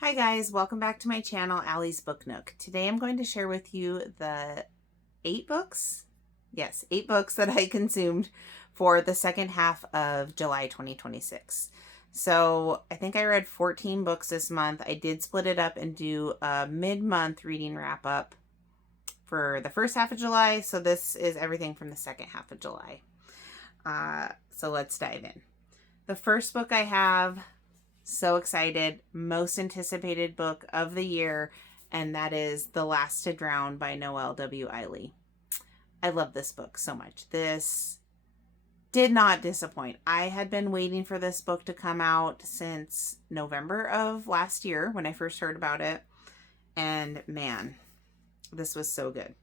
Hi guys, welcome back to my channel, Allie's Book Nook. Today I'm going to share with you the 8 books, yes, 8 books that I consumed for the second half of July 2026. So I think I read 14 books this month. I did split it up and do a mid-month reading wrap-up for the first half of July. So this is everything from the second half of July. So let's dive in. The first book I have, so excited, most anticipated book of the year, and that is The Last to Drown by Noelle W. Iley. I love this book so much. This did not disappoint. I had been waiting for this book to come out since November of last year when I first heard about it, and man, this was so good.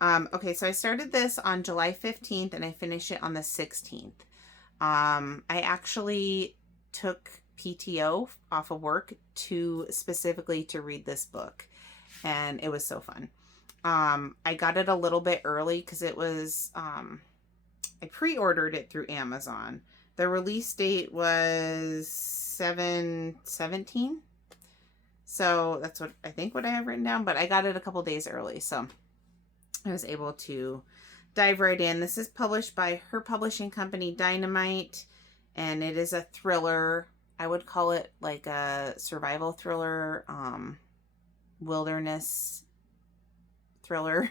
Okay, so I started this on July 15th and I finished it on the 16th. I actually took PTO off of work specifically to read this book, and it was so fun. I got it a little bit early because it was I pre-ordered it through Amazon. The release date was 7/17, so that's what I think what I have written down, but I got it a couple days early, so I was able to dive right in. This is published by her publishing company, Dynamite, and it is a thriller. I would call it like a survival thriller, wilderness thriller.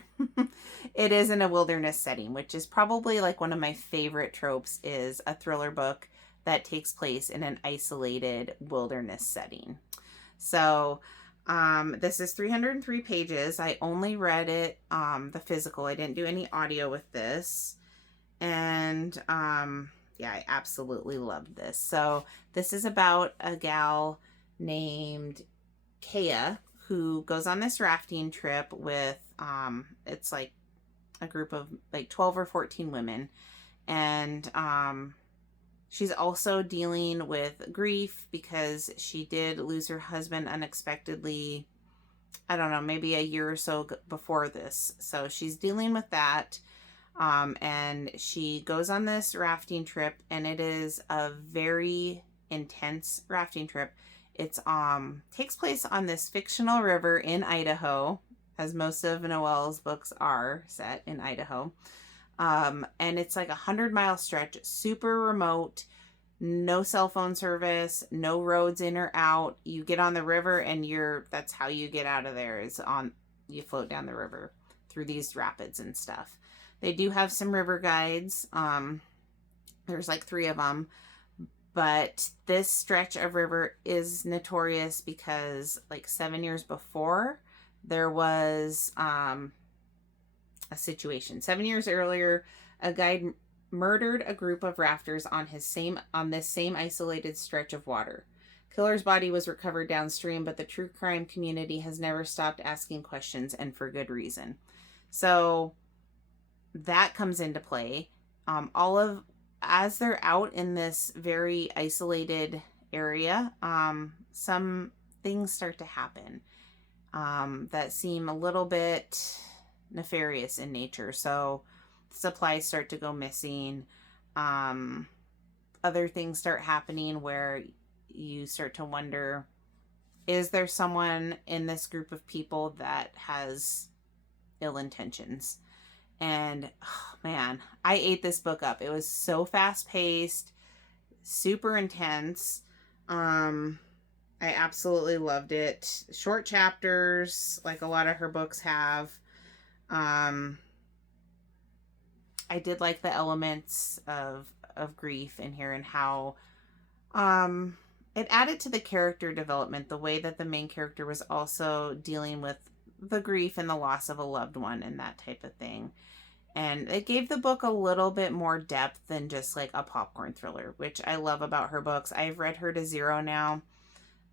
It is in a wilderness setting, which is probably like one of my favorite tropes, is a thriller book that takes place in an isolated wilderness setting. So this is 303 pages. I only read it, the physical. I didn't do any audio with this. And yeah, I absolutely loved this. So this is about a gal named Kea who goes on this rafting trip with, it's like a group of like 12 or 14 women. And she's also dealing with grief because she did lose her husband unexpectedly, I don't know, maybe a year or so before this. So she's dealing with that. And she goes on this rafting trip, and it is a very intense rafting trip. It's takes place on this fictional river in Idaho, as most of Noelle's books are set in Idaho. And it's like 100-mile stretch, super remote, no cell phone service, no roads in or out. You get on the river and that's how you get out of there, is you float down the river through these rapids and stuff. They do have some river guides. There's like 3 of them. But this stretch of river is notorious because like 7 years before, there was a situation. 7 years earlier, a guide murdered a group of rafters on this same isolated stretch of water. Killer's body was recovered downstream, but the true crime community has never stopped asking questions, and for good reason. So that comes into play. As they're out in this very isolated area, some things start to happen that seem a little bit nefarious in nature. So supplies start to go missing. Other things start happening where you start to wonder, is there someone in this group of people that has ill intentions? And oh man, I ate this book up. It was so fast paced, super intense. I absolutely loved it. Short chapters, like a lot of her books have. I did like the elements of grief in here, and how it added to the character development, the way that the main character was also dealing with the grief and the loss of a loved one and that type of thing. And it gave the book a little bit more depth than just like a popcorn thriller, which I love about her books. I've read her to zero now.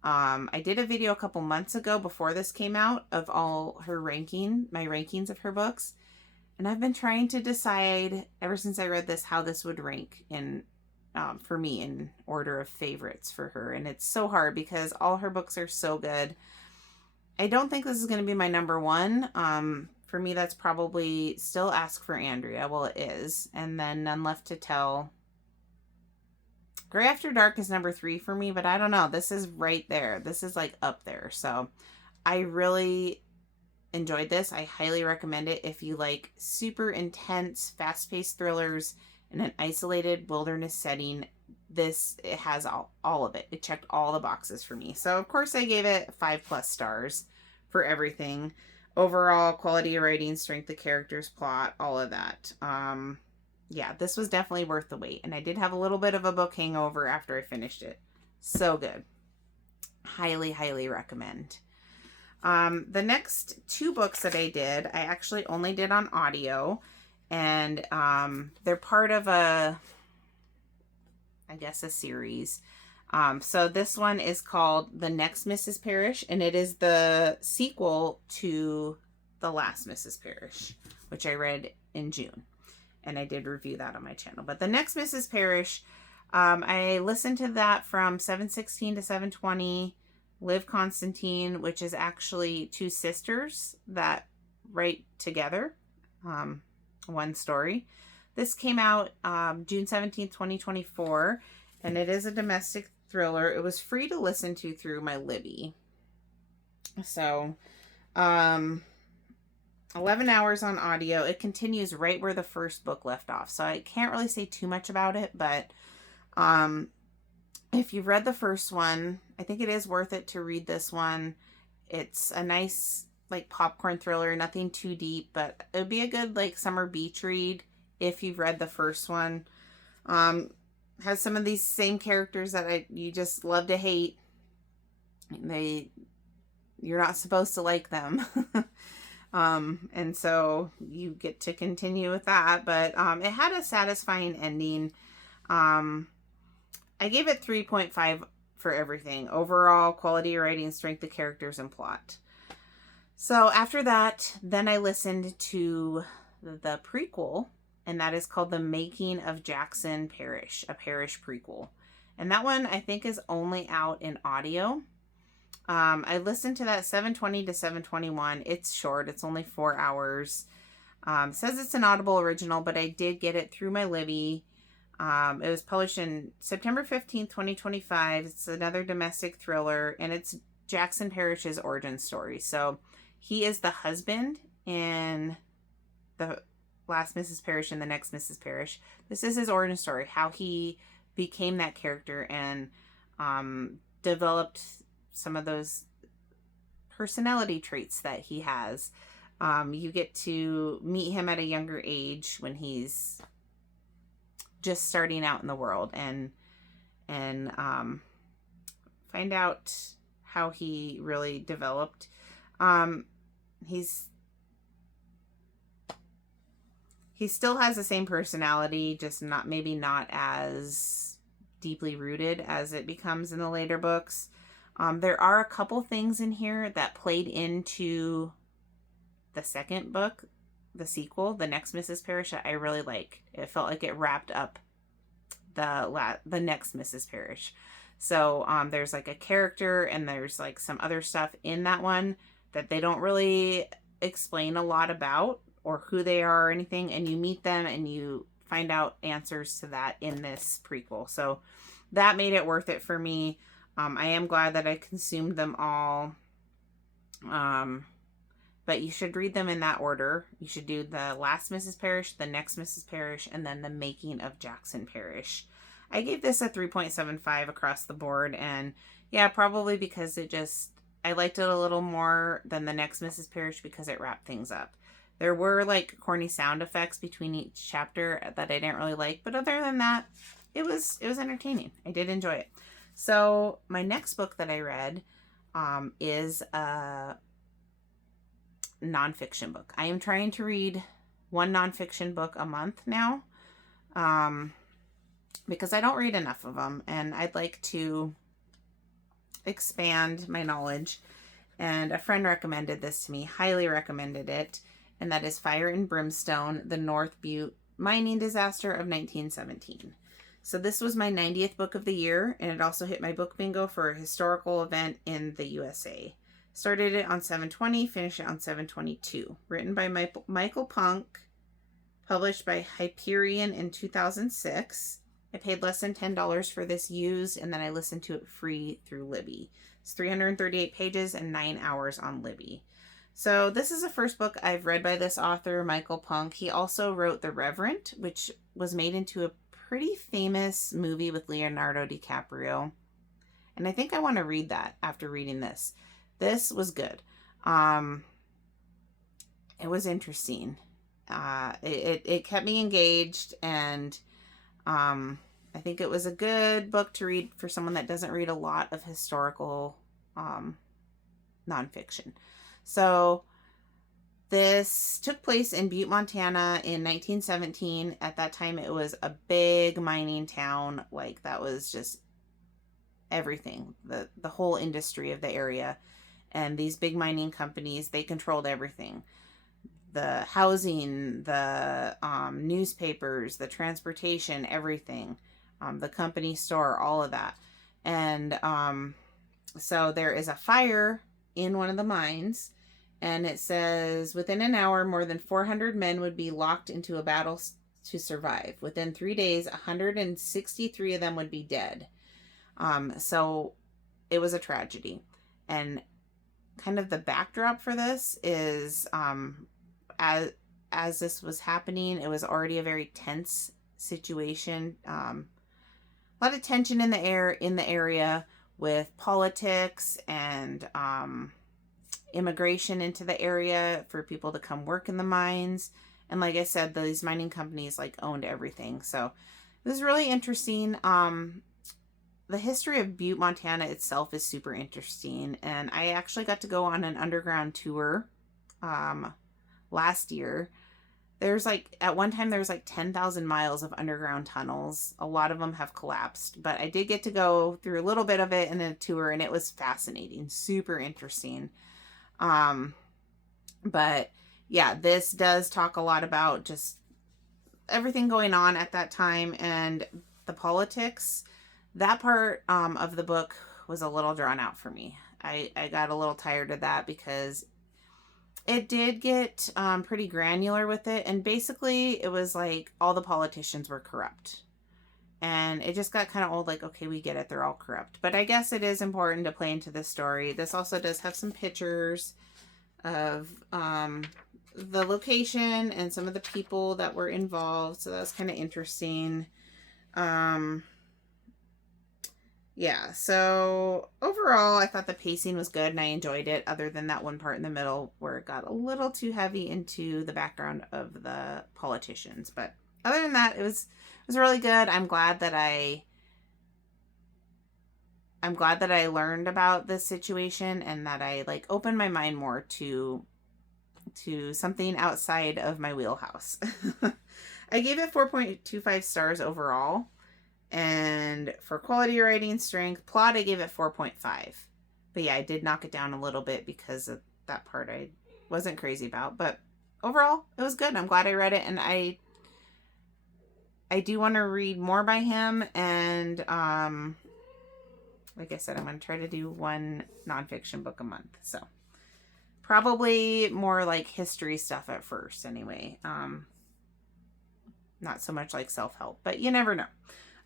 I did a video a couple months ago before this came out of all my rankings of her books. And I've been trying to decide ever since I read this how this would rank for me in order of favorites for her. And it's so hard because all her books are so good. I don't think this is going to be my number one. For me, that's probably still Ask for Andrea. Well, it is. And then None Left to Tell, Gray After Dark is number 3 for me, but I don't know. This is right there. This is like up there. So I really enjoyed this. I highly recommend it if you like super intense, fast-paced thrillers in an isolated wilderness setting. It has all of it. It checked all the boxes for me. So of course I gave it 5+ stars for everything. Overall, quality of writing, strength of characters, plot, all of that. Yeah, this was definitely worth the wait. And I did have a little bit of a book hangover after I finished it. So good. Highly, highly recommend. The next 2 books that I did, I actually only did on audio. And they're part of a series. So this one is called The Next Mrs. Parrish, and it is the sequel to The Last Mrs. Parrish, which I read in June. And I did review that on my channel. But The Next Mrs. Parrish, I listened to that from 716 to 720. Liv Constantine, which is actually 2 sisters that write together one story. This came out June 17th, 2024, and it is a domestic thriller. It was free to listen to through my Libby. So, 11 hours on audio. It continues right where the first book left off. So I can't really say too much about it, but if you've read the first one, I think it is worth it to read this one. It's a nice, like, popcorn thriller, nothing too deep, but it would be a good, like, summer beach read if you've read the first one. Has some of these same characters that you just love to hate. You're not supposed to like them. And so you get to continue with that, but it had a satisfying ending. I gave it 3.5 for everything. Overall, quality of writing, strength of characters, and plot. So after that, then I listened to the prequel, and that is called The Making of Jackson Parrish, a Parrish prequel. And that one, I think, is only out in audio. I listened to that 720 to 721. It's short. It's only 4 hours. It says it's an Audible original, but I did get it through my Libby. It was published in September 15th, 2025. It's another domestic thriller, and it's Jackson Parrish's origin story. So he is the husband in The Last Mrs. Parrish and The Next Mrs. Parrish. This is his origin story, how he became that character and developed some of those personality traits that he has. You get to meet him at a younger age when he's just starting out in the world, and find out how he really developed. He still has the same personality, just maybe not as deeply rooted as it becomes in the later books. There are a couple things in here that played into the second book, the sequel, The Next Mrs. Parrish, that I really like. It felt like it wrapped up the Next Mrs. Parrish. So there's like a character, and there's like some other stuff in that one that they don't really explain a lot about, or who they are or anything, and you meet them and you find out answers to that in this prequel. So that made it worth it for me. I am glad that I consumed them all. But you should read them in that order. You should do The Last Mrs. Parrish, The Next Mrs. Parrish, and then The Making of Jackson Parrish. I gave this a 3.75 across the board, and yeah, probably because I liked it a little more than The Next Mrs. Parrish because it wrapped things up. There were like corny sound effects between each chapter that I didn't really like, but other than that, it was entertaining. I did enjoy it. So my next book that I read is a nonfiction book. I am trying to read one nonfiction book a month now, because I don't read enough of them, and I'd like to expand my knowledge. And a friend recommended this to me, highly recommended it, and that is Fire and Brimstone, The North Butte Mining Disaster of 1917. So this was my 90th book of the year, and it also hit my book bingo for a historical event in the USA. Started it on 720, finished it on 722. Written by Michael Punk, published by Hyperion in 2006. I paid less than $10 for this used, and then I listened to it free through Libby. It's 338 pages and 9 hours on Libby. So this is the first book I've read by this author, Michael Punk. He also wrote The Reverend, which was made into a pretty famous movie with Leonardo DiCaprio. And I think I want to read that after reading this. This was good. It was interesting. It kept me engaged, and I think it was a good book to read for someone that doesn't read a lot of historical nonfiction. So this took place in Butte, Montana in 1917. At that time, it was a big mining town. Like, that was just everything, the whole industry of the area. And these big mining companies, they controlled everything. The housing, the newspapers, the transportation, everything. The company store, all of that. And so there is a fire in one of the mines, and it says, within an hour, more than 400 men would be locked into a battle to survive. Within 3 days, 163 of them would be dead. So it was a tragedy. And kind of the backdrop for this is, as this was happening, it was already a very tense situation. A lot of tension in the area with politics and immigration into the area for people to come work in the mines. And like I said, these mining companies like owned everything. So it was really interesting. The history of Butte, Montana itself is super interesting. And I actually got to go on an underground tour last year. There's like, at one time, there's like 10,000 miles of underground tunnels. A lot of them have collapsed, but I did get to go through a little bit of it in a tour, and it was fascinating, super interesting. But yeah, this does talk a lot about just everything going on at that time and the politics. That part of the book was a little drawn out for me. I got a little tired of that because it did get pretty granular with it. And basically, it was like all the politicians were corrupt. And it just got kind of old, like, okay, we get it. They're all corrupt. But I guess it is important to play into this story. This also does have some pictures of the location and some of the people that were involved. So that was kind of interesting. Yeah, so overall, I thought the pacing was good and I enjoyed it, other than that one part in the middle where it got a little too heavy into the background of the politicians. But other than that, it was really good. I'm glad that I learned about this situation and that I like opened my mind more to something outside of my wheelhouse. I gave it 4.25 stars overall. And for quality, writing, strength, plot, I gave it 4.5. But yeah, I did knock it down a little bit because of that part I wasn't crazy about. But overall, it was good. I'm glad I read it. And I do want to read more by him. And like I said, I'm going to try to do one nonfiction book a month. So probably more like history stuff at first anyway. Not so much like self-help, but you never know.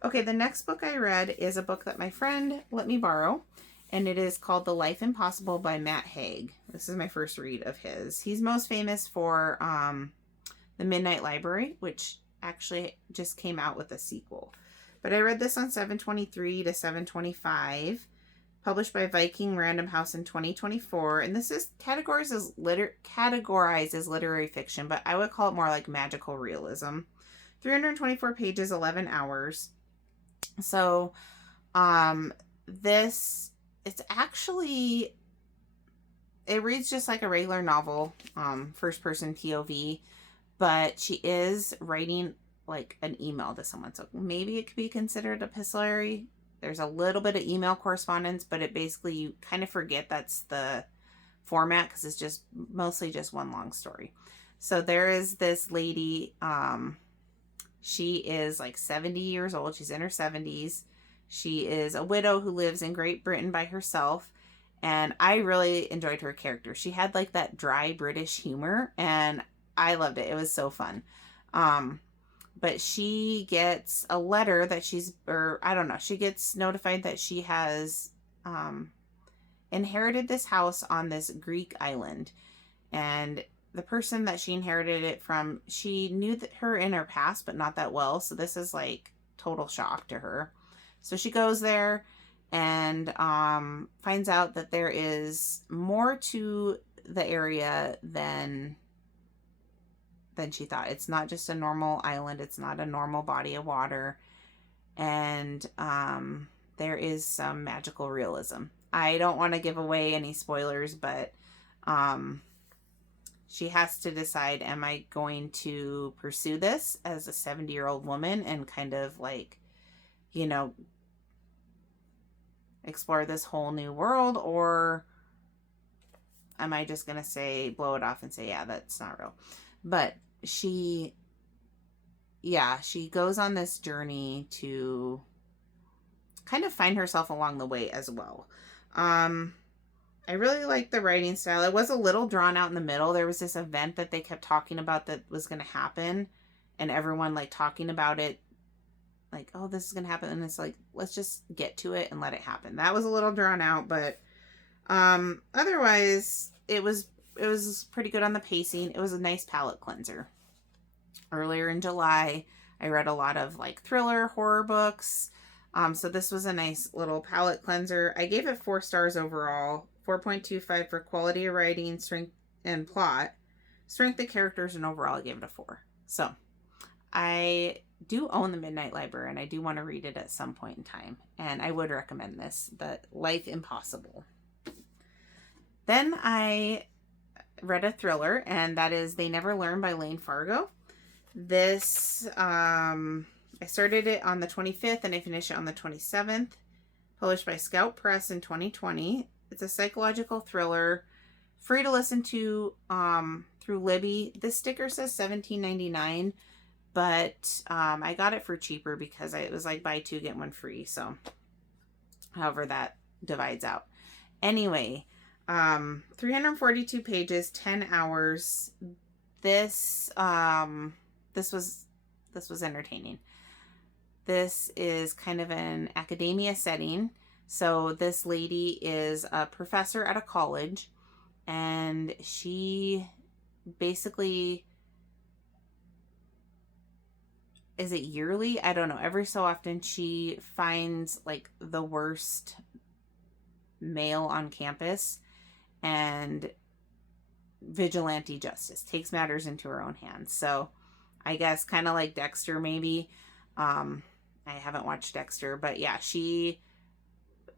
Okay, the next book I read is a book that my friend let me borrow, and it is called The Life Impossible by Matt Haig. This is my first read of his. He's most famous for The Midnight Library, which actually just came out with a sequel. But I read this on 7/23 to 7/25, published by Viking Random House in 2024, and this is categorized as literary fiction, but I would call it more like magical realism. 324 pages, 11 hours. So, it's actually, it reads just like a regular novel, first person POV, but she is writing like an email to someone. So maybe it could be considered epistolary. There's a little bit of email correspondence, but it basically, you kind of forget that's the format because it's just mostly just one long story. So there is this lady, she is like 70 years old. She's in her 70s. She is a widow who lives in Great Britain by herself. And I really enjoyed her character. She had like that dry British humor and I loved it. It was so fun. but she gets a letter that I don't know, she gets notified that she has inherited this house on this Greek island. And the person that she inherited it from, she knew her in her past, but not that well. So this is like total shock to her. So she goes there and finds out that there is more to the area than she thought. It's not just a normal island. It's not a normal body of water. And there is some magical realism. I don't want to give away any spoilers, but she has to decide, am I going to pursue this as a 70-year-old woman and kind of like, you know, explore this whole new world, or am I just going to blow it off and say, yeah, that's not real. But she goes on this journey to kind of find herself along the way as well. I really like the writing style. It was a little drawn out in the middle. There was this event that they kept talking about that was going to happen, and everyone like talking about it like, oh, this is going to happen. And it's like, let's just get to it and let it happen. That was a little drawn out, but otherwise it was pretty good on the pacing. It was a nice palate cleanser. Earlier in July, I read a lot of like thriller horror books. So this was a nice little palate cleanser. I gave it 4 stars overall, 4.25 for quality of writing, strength, and plot. Strength of characters, and overall I gave it a 4. So I do own the Midnight Library, and I do want to read it at some point in time. And I would recommend this, The Life Impossible. Then I read a thriller, and that is They Never Learn by Lane Fargo. This, I started it on the 25th and I finished it on the 27th. Published by Scout Press in 2020. It's a psychological thriller. Free to listen to through Libby. This sticker says $17.99, but I got it for cheaper because it was like buy 2 get 1 free. So however that divides out. Anyway, 342 pages, 10 hours. This was entertaining. This is kind of an academia setting. So this lady is a professor at a college, and she basically, is it yearly? I don't know. Every so often she finds like the worst male on campus and vigilante justice, takes matters into her own hands. So I guess kind of like Dexter maybe. I haven't watched Dexter, but yeah, she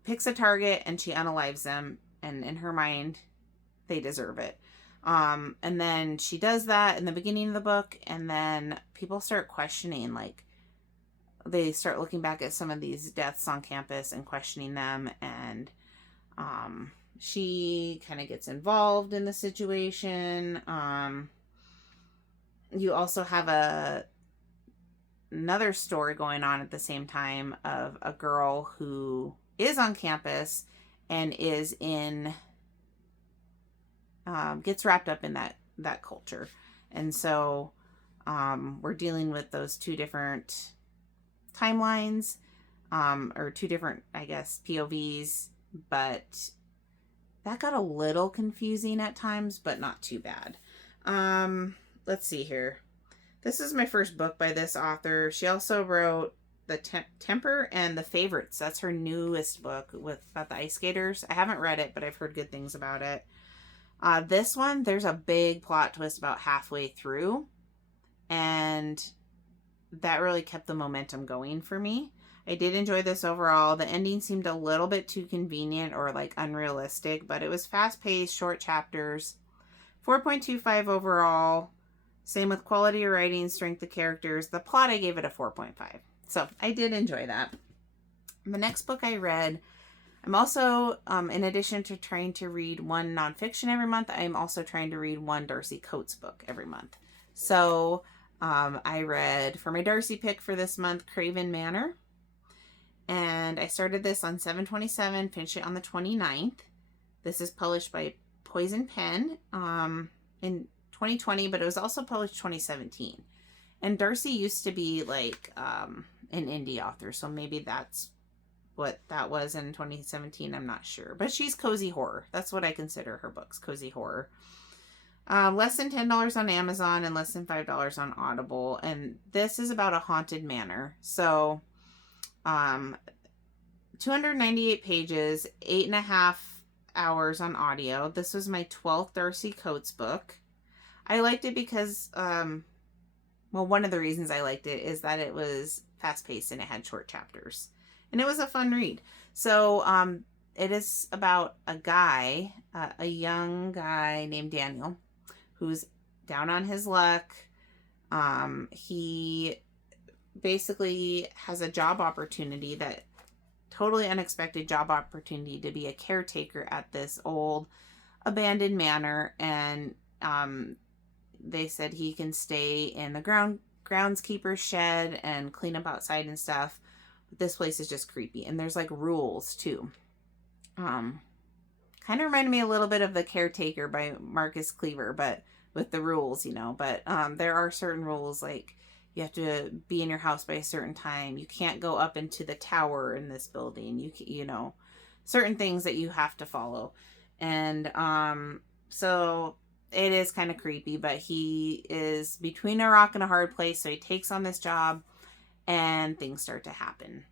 picks a target and she unalives them, and in her mind they deserve it. And then she does that in the beginning of the book, and then people start questioning, like they start looking back at some of these deaths on campus and questioning them, and she kind of gets involved in the situation. You also have another story going on at the same time of a girl who is on campus and is gets wrapped up in that culture. And so we're dealing with those 2 different timelines, or 2 different, I guess, POVs, but that got a little confusing at times, but not too bad. Let's see here. This is my first book by this author. She also wrote The Temper and The Favorites. That's her newest book about the ice skaters. I haven't read it, but I've heard good things about it. This one, there's a big plot twist about halfway through, and that really kept the momentum going for me. I did enjoy this overall. The ending seemed a little bit too convenient or like unrealistic, but it was fast-paced, short chapters. 4.25 overall. Same with quality of writing, strength of characters. The plot, I gave it a 4.5. So I did enjoy that. The next book I read, I'm also, in addition to trying to read 1 nonfiction every month, I'm also trying to read 1 Darcy Coates book every month. So I read, for my Darcy pick for this month, Craven Manor. And I started this on 7/27, finished it on the 29th. This is published by Poison Pen in 2020, but it was also published 2017. And Darcy used to be like an indie author, so maybe that's what that was in 2017. I'm not sure. But she's cozy horror. That's what I consider her books, cozy horror. Less than $10 on Amazon and less than $5 on Audible. And this is about a haunted manor. So 298 pages, 8.5 hours on audio. This was my 12th Darcy Coates book. I liked it because, one of the reasons I liked it is that it was fast-paced and it had short chapters. And it was a fun read. So it is about a guy, a young guy named Daniel, who's down on his luck. He basically has a job opportunity, that totally unexpected job opportunity, to be a caretaker at this old abandoned manor. And they said he can stay in the groundskeeper's shed and clean up outside and stuff. But this place is just creepy. And there's like rules too. Kind of reminded me a little bit of The Caretaker by Marcus Cleaver, but with the rules, But there are certain rules, like you have to be in your house by a certain time. You can't go up into the tower in this building. Certain things that you have to follow. And so it is kind of creepy, but he is between a rock and a hard place. So he takes on this job and things start to happen.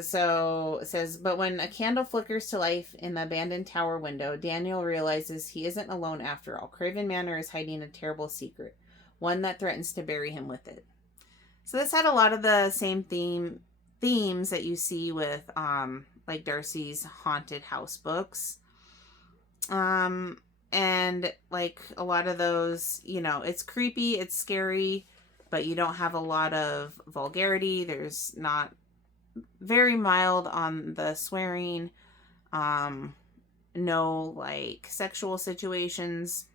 So it says, but when a candle flickers to life in the abandoned tower window, Daniel realizes he isn't alone after all. Craven Manor is hiding a terrible secret, one that threatens to bury him with it. So this had a lot of the same themes that you see with like Darcy's haunted house books. And like a lot of those, it's creepy, it's scary, but you don't have a lot of vulgarity. There's not very mild on the swearing. No like sexual situations.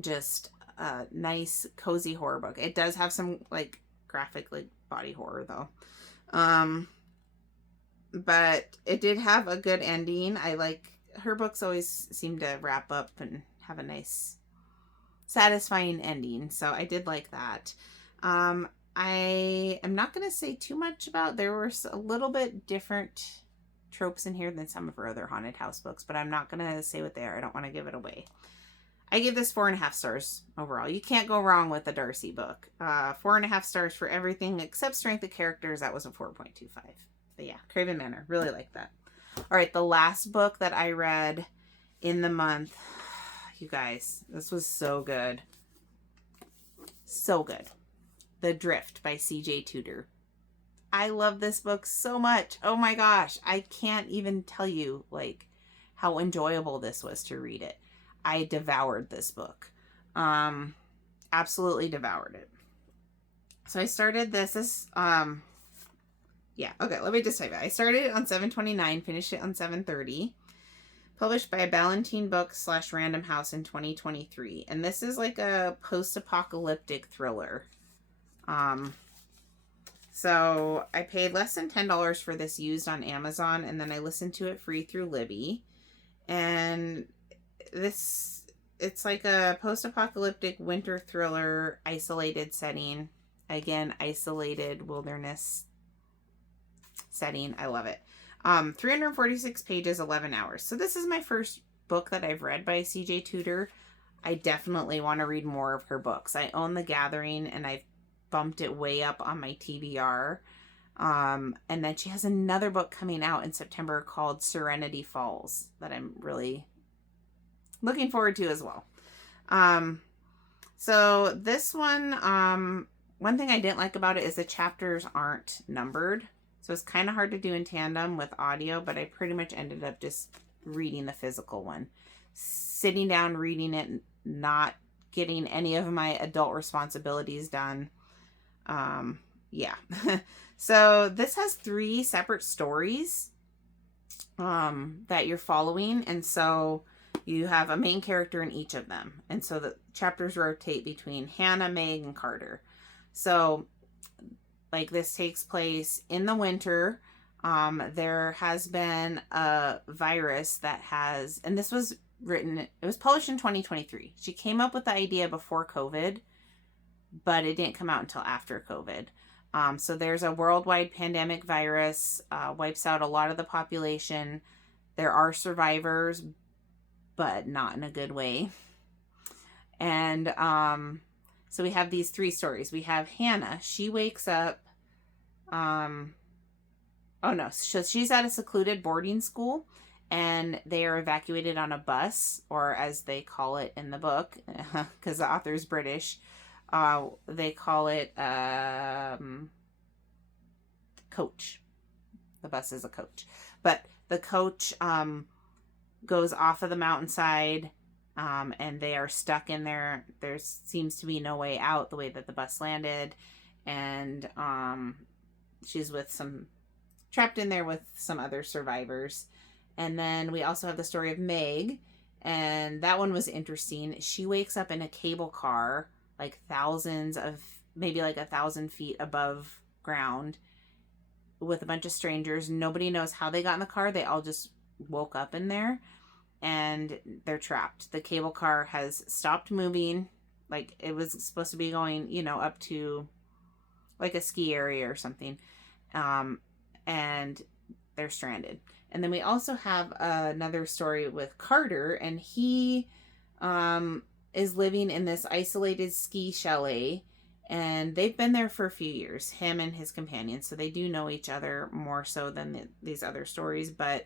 Just a nice cozy horror book. It does have some like graphic like body horror though. But it did have a good ending. I like her books always seem to wrap up and have a nice satisfying ending. So I did like that. I am not going to say too much about, there were a little bit different tropes in here than some of her other haunted house books, but I'm not going to say what they are. I don't want to give it away. I give this 4.5 stars overall. You can't go wrong with a Darcy book. 4.5 stars for everything except strength of characters. That was a 4.25. But yeah, Craven Manor. Really like that. All right, the last book that I read in the month. You guys, this was so good. So good. The Drift by C.J. Tudor. I love this book so much. Oh my gosh. I can't even tell you like how enjoyable this was to read it. I devoured this book. Absolutely devoured it. So I started this okay, let me just type it. I started it on 7/29, finished it on 7/30. Published by Ballantine Books / Random House in 2023. And this is like a post-apocalyptic thriller. So I paid less than $10 for this used on Amazon, and then I listened to it free through Libby. And it's like a post-apocalyptic winter thriller, isolated setting. Again, isolated wilderness setting. I love it. 346 pages, 11 hours. So this is my first book that I've read by C.J. Tudor. I definitely want to read more of her books. I own The Gathering, and I've bumped it way up on my TBR. And then she has another book coming out in September called Serenity Falls that I'm really looking forward to as well. So this one, one thing I didn't like about it is the chapters aren't numbered. So it's kind of hard to do in tandem with audio, but I pretty much ended up just reading the physical one. Sitting down, reading it, not getting any of my adult responsibilities done. Yeah. So this has 3 separate stories that you're following. And so you have a main character in each of them. And so the chapters rotate between Hannah, Meg, and Carter. So like this takes place in the winter. There has been a virus that has, and this was written, it was published in 2023. She came up with the idea before COVID. but it didn't come out until after COVID. So there's a worldwide pandemic virus, wipes out a lot of the population. There are survivors, but not in a good way. And so we have these 3 stories. We have Hannah. She wakes up. Oh no, so she's at a secluded boarding school, and they are evacuated on a bus, or as they call it in the book, because the author's British, they call it coach. The bus is a coach. But the coach goes off of the mountainside, and they are stuck in there. There seems to be no way out the way that the bus landed. And she's trapped in there with some other survivors. And then we also have the story of Meg, and that one was interesting. She wakes up in a cable car, like maybe like 1,000 feet above ground, with a bunch of strangers. Nobody knows how they got in the car. They all just woke up in there, and they're trapped. The cable car has stopped moving. Like, it was supposed to be going, up to like a ski area or something. And they're stranded. And then we also have another story with Carter, and he is living in this isolated ski chalet, and they've been there for a few years, him and his companions, so they do know each other more so than these other stories, but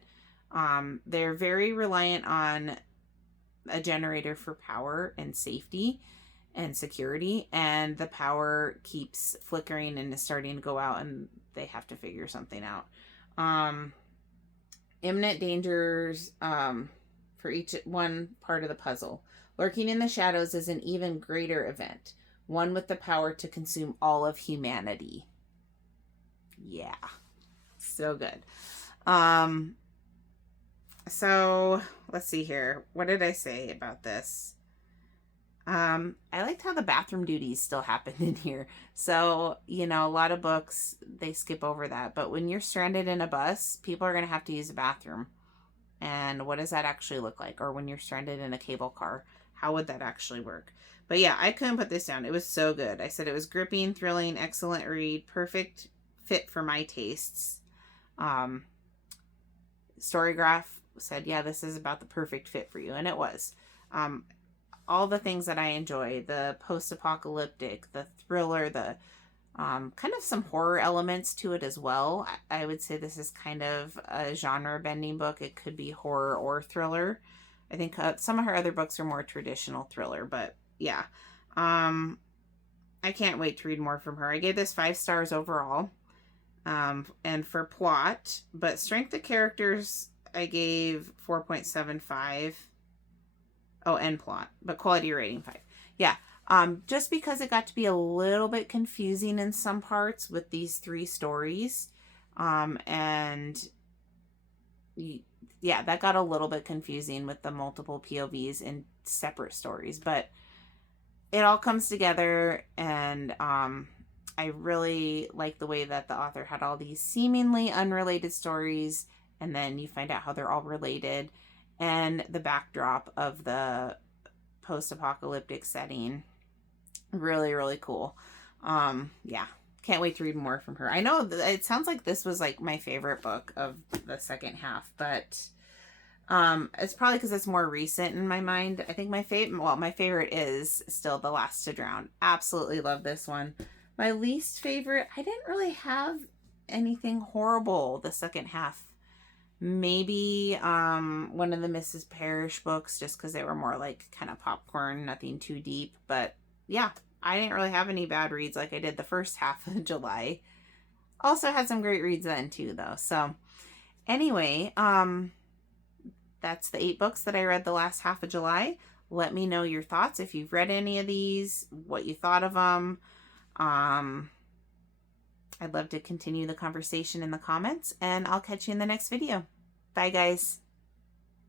they're very reliant on a generator for power and safety and security, and the power keeps flickering and is starting to go out, and they have to figure something out. Imminent dangers for each one part of the puzzle. Lurking in the shadows is an even greater event, one with the power to consume all of humanity. Yeah, so good. So let's see here. What did I say about this? I liked how the bathroom duties still happened in here. So, a lot of books, they skip over that. But when you're stranded in a bus, people are going to have to use a bathroom. And what does that actually look like? Or when you're stranded in a cable car, how would that actually work? But yeah, I couldn't put this down. It was so good. I said it was gripping, thrilling, excellent read, perfect fit for my tastes. Storygraph said, yeah, this is about the perfect fit for you. And it was. All the things that I enjoy, the post-apocalyptic, the thriller, the kind of some horror elements to it as well. I would say this is kind of a genre-bending book. It could be horror or thriller. I think some of her other books are more traditional thriller, but yeah. I can't wait to read more from her. I gave this 5 stars overall, and for plot, but strength of characters, I gave 4.75. Oh, and plot, but quality rating 5. Yeah, just because it got to be a little bit confusing in some parts with these 3 stories. And yeah, that got a little bit confusing with the multiple POVs in separate stories, but it all comes together, and I really like the way that the author had all these seemingly unrelated stories, and then you find out how they're all related. And the backdrop of the post-apocalyptic setting, really, really cool. Yeah, can't wait to read more from her. I know it sounds like this was like my favorite book of the second half, but it's probably because it's more recent in my mind. I think my favorite is still The Last to Drown. Absolutely love this one. My least favorite, I didn't really have anything horrible the second half. Maybe one of the Mrs. Parrish books, just because they were more like kind of popcorn, nothing too deep. But yeah, I didn't really have any bad reads like I did the first half of July. Also had some great reads then too, though. So anyway, that's the 8 books that I read the last half of July. Let me know your thoughts if you've read any of these, what you thought of them. I'd love to continue the conversation in the comments, and I'll catch you in the next video. Bye, guys.